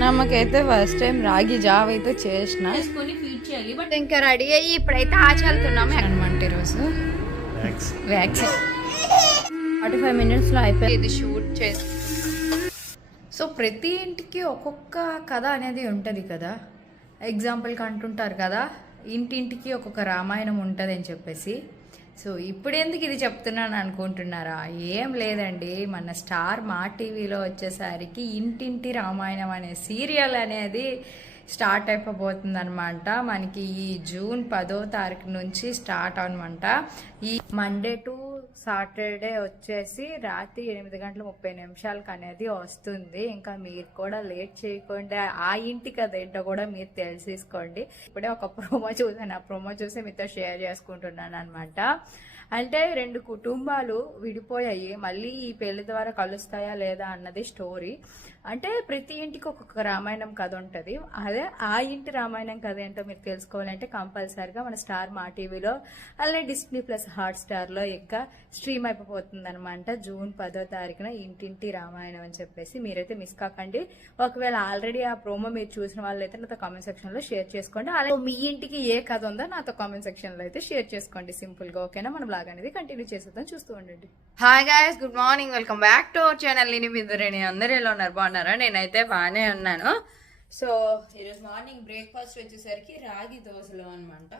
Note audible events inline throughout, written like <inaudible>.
నామకైతే first time రాగి జావ్ అయితే చేసిన. చేసుకొని ఫీడ్ చేయాలి బట్ ఇంకా రెడీ అయ్యి ఇప్పుడైతే ఆచలుతున్నాము అనమాట ఈరోజు. వ్యాక్సిన్ ఫార్టీ ఫైవ్ మినిట్స్లో అయిపోయింది ఇది షూట్ చేసి. సో ప్రతి ఇంటికి ఒక్కొక్క కథ అనేది ఉంటుంది కదా. ఎగ్జాంపుల్కి అంటుంటారు కదా ఇంటింటికి ఒక్కొక్క రామాయణం ఉంటుంది అని చెప్పేసి. సో ఇప్పుడు ఎందుకు ఇది చెప్తున్నాను అనుకుంటున్నారా? ఏం లేదండి. మన స్టార్ మా టీవీలో వచ్చేసరికి ఇంటింటి రామాయణం అనే సీరియల్ అనేది స్టార్ట్ అయిపోతుంది అనమాట మనకి ఈ జూన్ పదో తారీఖు నుంచి స్టార్ట్ అనమాట ఈ మండే టు సాటర్డే వచ్చేసి రాత్రి ఎనిమిది గంటల ముప్పై నిమిషాలకు అనేది వస్తుంది. ఇంకా మీరు కూడా లేట్ చేయకుండా ఆ ఇంటి కదా ఏంటో కూడా మీరు తెలిసేసుకోండి. ఇప్పుడే ఒక ప్రోమో చూసాను ఆ ప్రోమో చూసి మీతో షేర్ చేసుకుంటున్నాను అనమాట అంటే రెండు కుటుంబాలు విడిపోయాయి. మళ్ళీ ఈ పెళ్ళి ద్వారా కలుస్తాయా లేదా అన్నది స్టోరీ అంటే ప్రతి ఇంటికి ఒక్కొక్క రామాయణం కథ ఉంటుంది. అదే ఆ ఇంటి రామాయణం కథ ఏంటో మీరు తెలుసుకోవాలంటే కంపల్సరిగా మన స్టార్ మా టీవీలో అలాగే డిస్నీ ప్లస్ హాట్ స్టార్లో ఇంకా స్ట్రీమ్ అయిపోతుంది అనమాట జూన్ పదో తారీఖున ఇంటింటి రామాయణం అని చెప్పేసి మీరైతే మిస్ కాకండి. ఒకవేళ ఆల్రెడీ ఆ ప్రోమో మీరు చూసిన వాళ్ళైతే నాతో కామెంట్ సెక్షన్లో షేర్ చేసుకోండి. అలాగే మీ ఇంటికి ఏ కథ ఉందో నాతో కామెంట్ సెక్షన్లో అయితే షేర్ చేసుకోండి సింపుల్గా ఓకేనా? మన బ్లాగ్ అనేది కంటిన్యూ చేసేద్దాం చూస్తూ ఉండండి. Hi guys good morning welcome back to our channel నేను బిందురేణి అందరూ ఎలా ఉన్నారు? బాగున్నారు? నేనైతే బాగానే ఉన్నాను. సో ఈరోజు మార్నింగ్ బ్రేక్ఫాస్ట్ వచ్చేసరికి రాగి దోశలు అనమాట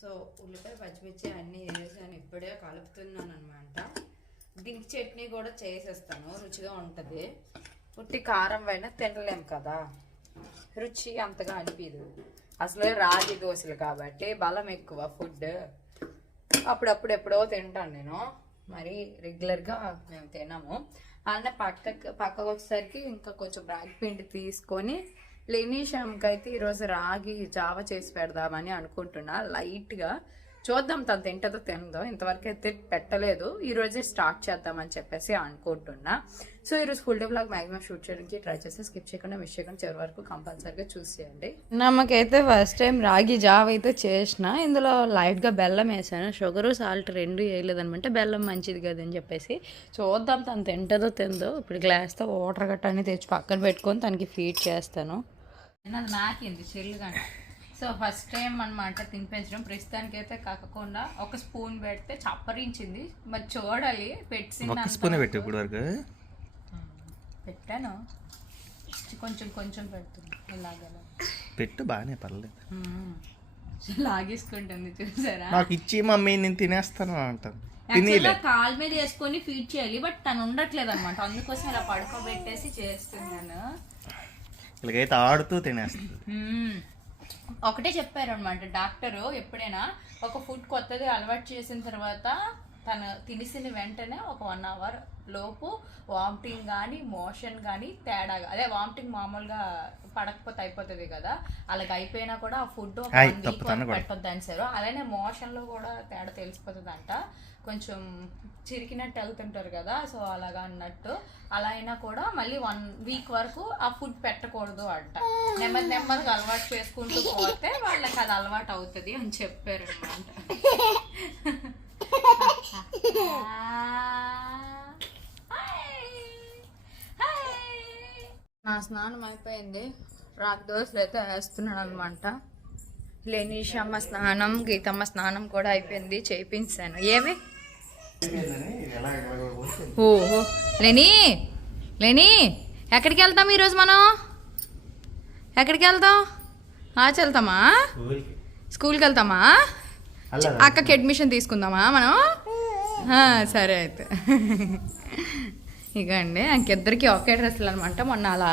సో ఉల్లిపాయ పచ్చిమిర్చి అన్నీ వేసాను ఇప్పుడే కలుపుతున్నాను అనమాట దీనికి చట్నీ కూడా చేసేస్తాను. రుచిగా ఉంటుంది. ఉట్టి కారం పైన తినలేం కదా. రుచి అంతగా అనిపించదు అసలు రాగి దోశలు కాబట్టి బలం ఎక్కువ ఫుడ్ అప్పుడప్పుడు ఎప్పుడో తింటాను నేను. మరి రెగ్యులర్గా మేము తినము. అన్న పక్కకి పక్కకు వచ్చేసరికి ఇంకా కొంచెం రాగి పిండి తీసుకొని లెనీషంకి అయితే ఈరోజు రాగి జావ చేసి పెడదామని అనుకుంటున్నా. లైట్గా చూద్దాం తను తింటదో తినదో. ఇంతవరకు అయితే పెట్టలేదు. ఈ రోజే స్టార్ట్ చేద్దామని చెప్పేసి అనుకుంటున్నా. సో ఈరోజు full day blog maximum shoot చేయడానికి ట్రై చేస్తే స్కిప్ చేయకుండా మిస్ చేయకుండా చివరి వరకు కంపల్సరీగా చూస్ చేయండి. నామకైతే ఫస్ట్ టైం రాగి జావ్ అయితే చేసిన. ఇందులో లైట్గా బెల్లం వేసాను. షుగరు సాల్ట్ రెండు వేయలేదనమాట. బెల్లం మంచిది కదని చెప్పేసి చూద్దాం తను తింటదో తిందో. ఇప్పుడు గ్లాస్తో వాటర్ గట్ట అన్ని తెచ్చి పక్కన పెట్టుకొని తనకి ఫీడ్ చేస్తాను. అది నాకింది చెల్లుగా సో ఫస్ట్ టైం అనమాట తినిపించడం. ప్రస్తుతానికి అయితే కాకుండా ఒక స్పూన్ పెడితే చప్పరించింది. మరి చూడాలి పెట్టి ఒక్క స్పూన్ పెట్టు ఇప్పుడు వరకు. పెట్టాను. కొంచెం కొంచెం పెడుతుంది ఇలాగలా పెట్టు బాగానే పర్లేదు. లాగేసుకుంటుంది చూసారా? నాకు ఇచ్చి మమ్మీ నేను తినేస్తాను అంటాను కాల్ మీద వేసుకొని ఫీడ్ చేయాలి బట్ తను ఉండట్లేదు అనమాట అందుకోసం ఇలా పడుకోబెట్టేసి చేస్తున్నాను. ఇలాగైతే ఆడుతూ తినేస్తుంది. ఒకటే చెప్పారు అనమాట డాక్టరు ఎప్పుడైనా ఒక ఫుడ్ కొత్తది అలవాటు చేసిన తర్వాత తను తినేసిన వెంటనే ఒక వన్ అవర్ లోపు వామిటింగ్ కానీ మోషన్ కానీ తేడా అదే వామిటింగ్ మామూలుగా పడకపోతే అయిపోతుంది కదా. అలాగ అయిపోయినా కూడా ఆ ఫుడ్ ఒక ఆయ్, వన్ వీక్ తప్పుతాను వరకు కూడా. పెట్టొద్దు అనిసారు. అలానే మోషన్లో కూడా తేడా తెలిసిపోతుంది అంట కొంచెం చిరికినట్టు వెళ్తుంటారు కదా సో అలాగా అన్నట్టు. అలా అయినా కూడా మళ్ళీ వన్ వీక్ వరకు ఆ ఫుడ్ పెట్టకూడదు అంట. నెమ్మది నెమ్మదిగా అలవాటు చేసుకుంటూ పోతే వాళ్ళకి అది అలవాటు అవుతుంది అని చెప్పారు అనమాట <laughs> నా స్నానం అయిపోయింది. రాగి దోశలు అయితే వేస్తున్నాడు అనమాట లేనీషమ్మ స్నానం గీతమ్మ స్నానం కూడా అయిపోయింది. చేయించాను ఏమి? ఓహో. లేని లేని ఎక్కడికి వెళ్తాం ఈరోజు మనం? ఎక్కడికి వెళ్తాం? ఆచి వెళ్తామా? స్కూల్కి వెళ్తామా? అక్కకి అడ్మిషన్ తీసుకుందామా మనం? సరే అయితే. ఇక అండి ఇంకిద్దరికి ఒకే డ్రెస్సులు అనమాట మొన్న అలా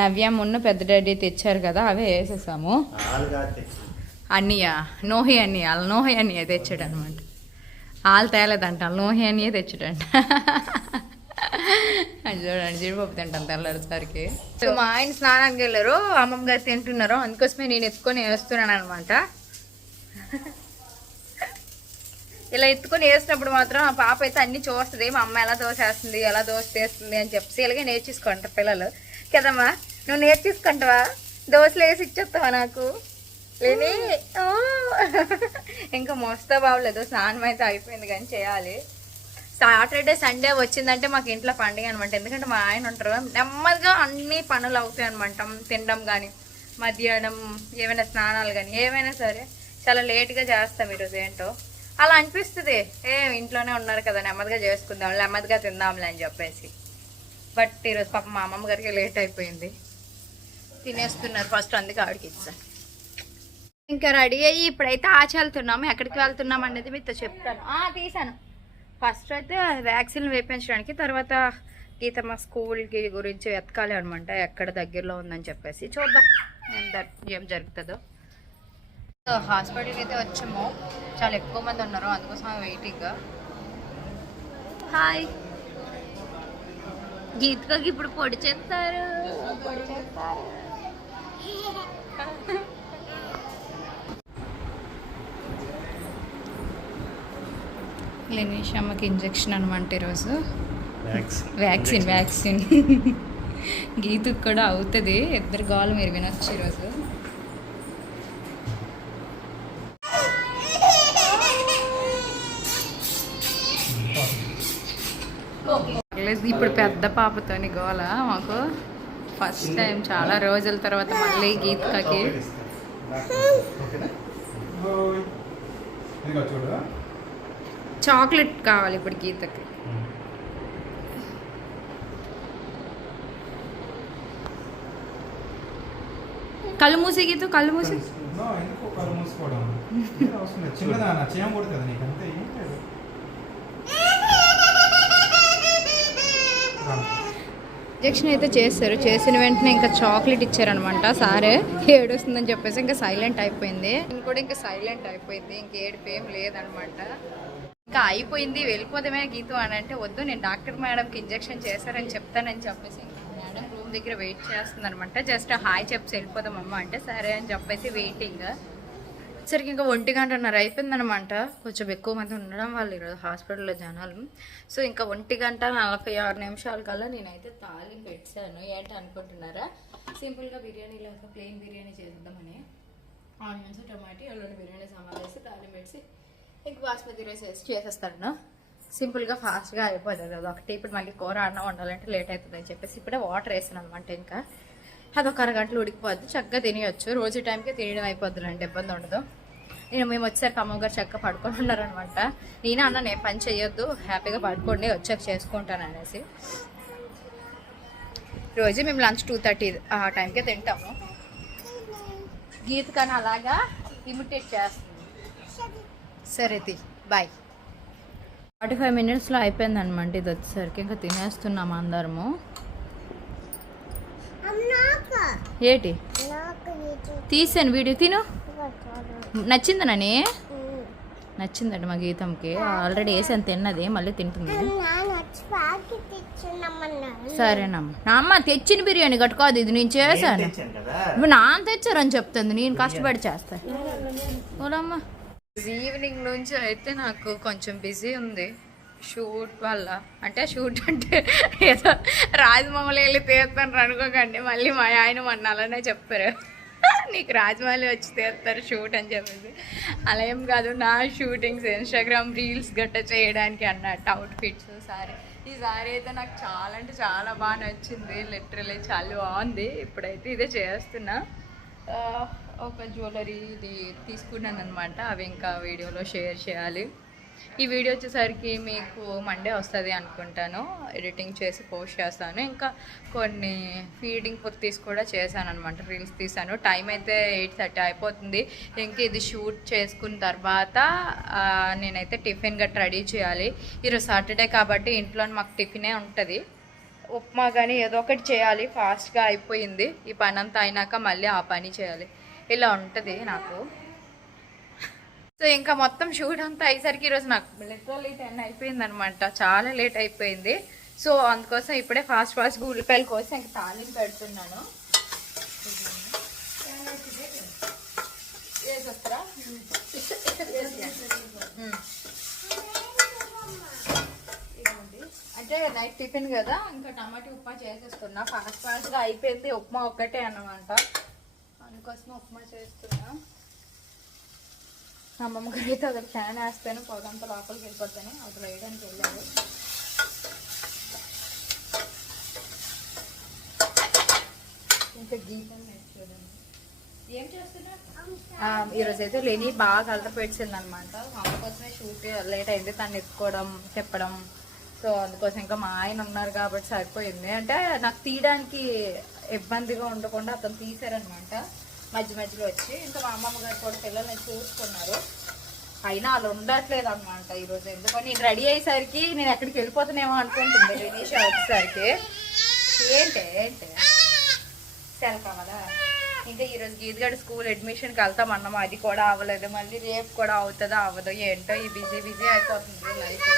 నవ్య మొన్న పెద్ద డాడీ తెచ్చారు కదా అవే వేసేసాము. అన్నయ్య నోహి అన్నయ్య వాళ్ళ నోహి అన్నయ్య తెచ్చాడు అనమాట వాళ్ళు తేలేదంట వాళ్ళ నోహి అన్నయ్య తెచ్చాడంట. చూడండి జీడిపప్పు తింటాను తెల్లారిసరికి. సో మా ఆయన స్నానానికి వెళ్ళారు అమ్మమ్మ గారు తింటున్నారు అందుకోసమే నేను ఎత్తుకొని వేస్తున్నాను అనమాట ఇలా ఎత్తుకొని వేసినప్పుడు మాత్రం ఆ పాప అయితే అన్ని చూస్తుంది. మా అమ్మ ఎలా దోశ వేస్తుంది ఎలా దోశ చేస్తుంది అని చెప్పి ఇలాగే నేర్చేసుకుంటారు పిల్లలు. కదమ్మా నువ్వు నేర్చేసుకుంటావా? దోశలు వేసి ఇచ్చేస్తావా నాకు? లేని? ఓ. ఇంకా మోస్తా బాగలేదు. స్నానం అయితే అయిపోయింది కానీ చేయాలి. సాటర్డే సండే వచ్చిందంటే మాకు ఇంట్లో పండుగ అనమాట ఎందుకంటే మా ఆయన ఉంటారు. నెమ్మదిగా అన్ని పనులు అవుతాయి అనమాట తినడం కానీ మధ్యాహ్నం ఏమైనా స్నానాలు కానీ ఏమైనా సరే. చాలా లేట్గా చేస్తాం ఈరోజు ఏంటో. అలా అనిపిస్తుంది. ఏ ఇంట్లోనే ఉన్నారు కదా నెమ్మదిగా చేసుకుందాం నెమ్మదిగా తిందాంలే అని చెప్పేసి. బట్ ఈరోజు పాప మా అమ్మమ్మ గారికి లేట్ అయిపోయింది. తినేస్తున్నారు ఫస్ట్ అందుకే ఆడికి ఇచ్చా ఇంకా రెడీ అయ్యి ఇప్పుడైతే ఆచి వెళ్తున్నాము ఎక్కడికి వెళ్తున్నాం అనేది మీతో చెప్తాను. తీసాను ఫస్ట్ అయితే వ్యాక్సిన్ వేపించడానికి తర్వాత గీత మా స్కూల్కి గురించి వెతకాలి అనమాట ఎక్కడ దగ్గరలో ఉందని చెప్పేసి. చూద్దాం ఏం ఏం జరుగుతుందో. హాస్పిటల్కి అయితే వచ్చాము. చాలా ఎక్కువ మంది ఉన్నారు. అందుకోసం వెయిటింగ్ హాయ్ గీతకి ఇప్పుడు పొడి చేస్తారు. పొడి చేస్తారు లినేష్ అమ్మకి ఇంజెక్షన్ అనమాట ఈరోజు వ్యాక్సిన్ వ్యాక్సిన్ <laughs> గీతకు కూడా అవుతుంది. ఇద్దరు గోలు మీరు వినొచ్చు ఈరోజు. లేదు ఇప్పుడు పెద్ద పాపతోని గోల మాకు. ఫస్ట్ టైం చాలా రోజుల తర్వాత మళ్ళీ గీత్కకి. చాక్లెట్ కావాలి ఇప్పుడు గీతకి. కళ్ళు మూసి గీత కళ్ళు మూసి. నో, ఎందుకు కళ్ళు మూసుకోవడం. ఏం అవసరం లేదు కొడుతుంది నీకు? అంతే ఏం లేదు. ఇంజక్షన్ అయితే చేశారు. చేసిన వెంటనే ఇంకా చాక్లెట్ ఇచ్చారనమాట సారే. ఏడుస్తుందని చెప్పేసి ఇంకా సైలెంట్ అయిపోయింది. నేను కూడా ఇంకా సైలెంట్ అయిపోయింది. ఇంక ఏడుపు లేదనమాట. ఇంకా అయిపోయింది. వెళ్ళిపోదామే గీతం అని అంటే వద్దు నేను డాక్టర్ మేడంకి ఇంజెక్షన్ చేశారని చెప్తానని చెప్పేసి ఇంకా మేడం రూమ్ దగ్గర వెయిట్ చేస్తుంది అనమాట జస్ట్ హాయ్ చెప్పి వెళ్ళిపోదాం అమ్మ అంటే సరే అని చెప్పేసి వెయిటింగ్ సరికి ఇంకా ఒంటి గంటన్నర అయిపోయిందనమాట కొంచెం ఎక్కువ మంది ఉండడం వాళ్ళు ఈరోజు హాస్పిటల్లో జనాలు. సో ఇంకా ఒంటి గంట నలభై ఆరు నిమిషాల కల్లా నేనైతే తాలింపు పెట్టాను. ఏంటి అనుకుంటున్నారా? సింపుల్గా బిర్యానీ లేక ప్లెయిన్ బిర్యానీ చేద్దామని. ఆనియన్స్ టమాటీ అల్లుడి బిర్యానీ సామాన్ వేసి తాలింపు పెట్టి ఇంక బాస్మతి రైస్ వేసి చేసేస్తాను. సింపుల్గా ఫాస్ట్గా అయిపోతుంది. కదా ఒకటి ఇప్పుడు మళ్ళీ కూర అన్నం వండాలంటే లేట్ అవుతుంది అని చెప్పేసి ఇప్పుడే వాటర్ వేసాను అనమాట ఇంకా. అదొక అరగంటలో ఉడికిపోద్ది. చక్కగా తినేయచ్చు. రోజు టైంకి తినడం అయిపోద్దిలేండి ఇబ్బంది ఉండదు. నేను మేము వచ్చేసరికి అమ్మగారు చక్కగా పడుకొని ఉన్నారనమాట. నేనే అన్న నేను పని చేయొద్దు హ్యాపీగా పడుకోండి వచ్చాక చేసుకుంటాను అనేసి. రోజు మేము లంచ్ టూ థర్టీ ఆ టైంకే తింటాము. గీత కానీ అలాగా ఇమిటేట్ చేస్తుంది. సరే తి. బాయ్. ఫార్టీ ఫైవ్ మినిట్స్లో అయిపోయింది అనమాట ఇది వచ్చేసరికి. ఇంకా తినేస్తున్నాము అందరము. ఏటి? తీసాను వీడియో తిను. నచ్చిందనని నచ్చిందండి మా గీతంకి. ఆల్రెడీ వేసాను తిన్నది మళ్ళీ తింటుంది. సరేనమ్మా. నా అమ్మ తెచ్చిన బిర్యానీ కట్టుకోదు ఇది నేను చేశాను. ఇప్పుడు నాన్న తెచ్చారని చెప్తుంది నేను కష్టపడి చేస్తాను ఓలమ్మ ఈవినింగ్ నుంచి అయితే నాకు కొంచెం బిజీ ఉంది. షూట్ వల్ల. అంటే షూట్ అంటే ఏదో రాజమౌళి వెళ్ళి తీస్తాను అనుకోకండి మళ్ళీ మా ఆయన మొన్నాలనే చెప్పారు. నీకు రాజమౌళి వచ్చి తీస్తారు షూట్ అని చెప్పేసి. అలా ఏం కాదు నా షూటింగ్స్ ఇన్స్టాగ్రామ్ రీల్స్ గట్ట చేయడానికి అన్నట్టు అవుట్ఫిట్స్ సారీ. ఈ సారీ అయితే నాకు చాలా అంటే చాలా బాగా నచ్చింది లిటరలీ చాలా బాగుంది. ఇప్పుడైతే ఇదే చేస్తున్నా. ఒక జ్యువెలరీ ఇది తీసుకున్నాను అనమాట అవి ఇంకా వీడియోలో షేర్ చేయాలి. ఈ వీడియో వచ్చేసరికి మీకు మండే వస్తుంది అనుకుంటాను. ఎడిటింగ్ చేసి పోస్ట్ చేస్తాను. ఇంకా కొన్ని ఫీడింగ్ కుర్తీస్ కూడా చేశాను అనమాట రీల్స్ తీసాను టైం అయితే ఎయిట్ థర్టీ అయిపోతుంది. ఇంకా ఇది షూట్ చేసుకున్న తర్వాత నేనైతే టిఫిన్ గట్రా రెడీ చేయాలి. ఈరోజు సాటర్డే కాబట్టి ఇంట్లో మాకు టిఫినే ఉంటుంది. ఉప్మా కానీ ఏదో ఒకటి చేయాలి. ఫాస్ట్గా అయిపోయింది. ఈ పని అంతా అయినాక మళ్ళీ ఆ పని చేయాలి. ఇలా ఉంటుంది నాకు. సో ఇంకా మొత్తం షూట్ అంతా అయ్యేసరికి ఈరోజు నాకు లిటరల్లీ టెన్ అయిపోయింది అనమాట చాలా లేట్ అయిపోయింది. సో అందుకోసం ఇప్పుడే ఫాస్ట్ ఫాస్ట్ ఉల్లిపాయల కోసం ఇంకా తాలింపు పెడుతున్నాను. అంటే నైట్ టిఫిన్ కదా ఇంకా టమాటా ఉప్మా చేసేస్తున్నా. ఫాస్ట్ ఫాస్ట్గా అయిపోయింది ఉప్మా ఒక్కటే అనమాట అందుకోసం ఉప్మా చేస్తున్నా. అమ్మమ్మ గారు అయితే అక్కడ ఫ్యాన్ వేస్తాను పొగంతా లోపలికి వెళ్ళిపోతాను అక్కడ వేయడానికి వెళ్ళారు. ఇంకా గీతం చూడండి. ఏం చేస్తున్నా ఈరోజు అయితే లేని బాగా కలర్ పెట్టింది అనమాట మా అమ్మ కోసమే షూట్ లేట్ అయింది తను ఎత్తుకోవడం చెప్పడం. సో అందుకోసం ఇంకా మా ఆయన ఉన్నారు కాబట్టి సరిపోయింది. అంటే నాకు తీయడానికి ఇబ్బందిగా ఉండకుండా అతను తీసారనమాట మధ్య మధ్యలో వచ్చి ఇంకా మా అమ్మమ్మ గారు కూడా పిల్లల్ని చూసుకున్నారు. అయినా వాళ్ళు ఉండట్లేదు అనమాట ఈరోజు ఎందుకని. నేను రెడీ అయ్యేసరికి నేను ఎక్కడికి వెళ్ళిపోతానేమో అనుకుంటుంది రెడీష్ వచ్చేసరికి. ఏంటి ఏంటి? సెల్ కావాలా ఇంకా ఈరోజు గీతగడ స్కూల్ అడ్మిషన్కి వెళ్తాం అన్నమా. అది కూడా అవ్వలేదు. మళ్ళీ రేపు కూడా అవుతుందో అవ్వదు ఏంటో ఈ బిజీ బిజీ అయిపోతుంది లైఫ్.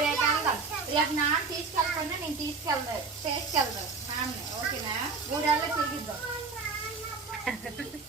రేపు వెళ్దాం. రేపు నాన్న తీసుకెళ్తాను నేను తీసుకెళ్తాను తీసుకెళ్తాను ఓకేనా? ఊరాల్లో తిరిగిద్దాం <laughs>